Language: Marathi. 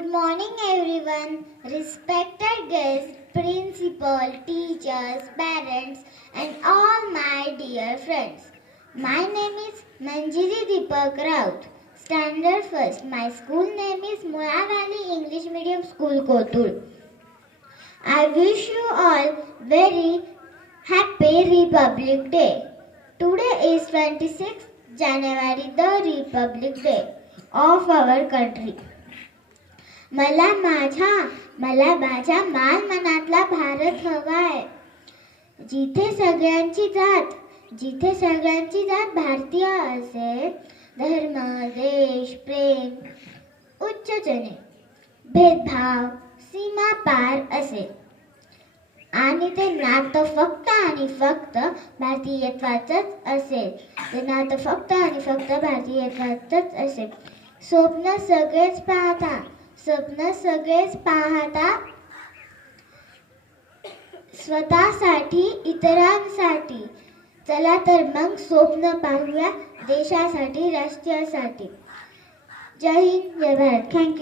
Good morning, everyone. Respected guests, principal, teachers, parents, and all my dear friends. My name is Manjiri Deepak Raut. Standard first. My school name is Mula Valley English Medium School, Kotul. I wish you all very happy Republic Day. Today is 26th January, the Republic Day of our country. मला माझ्या मला माझ्या मान मनातला भारत हवाय. जिथे सगळ्यांची जात जिथे सगळ्यांची जात भारतीय असेल धर्म देश प्रेम उच्चजने भेदभाव सीमा पार असेल आणि ते नातं फक्त आणि फक्त भारतीयत्वाचंच असेल ते नातं फक्त आणि फक्त भारतीयत्वाचंच असेल स्वप्न सगळेच पाहता. स्वप्न सगळेच पाहता स्वतःसाठी इतरांसाठी. चला तर मग स्वप्न पाहूया देशासाठी राष्ट्रासाठी. जय हिंद जय भारत. Thank you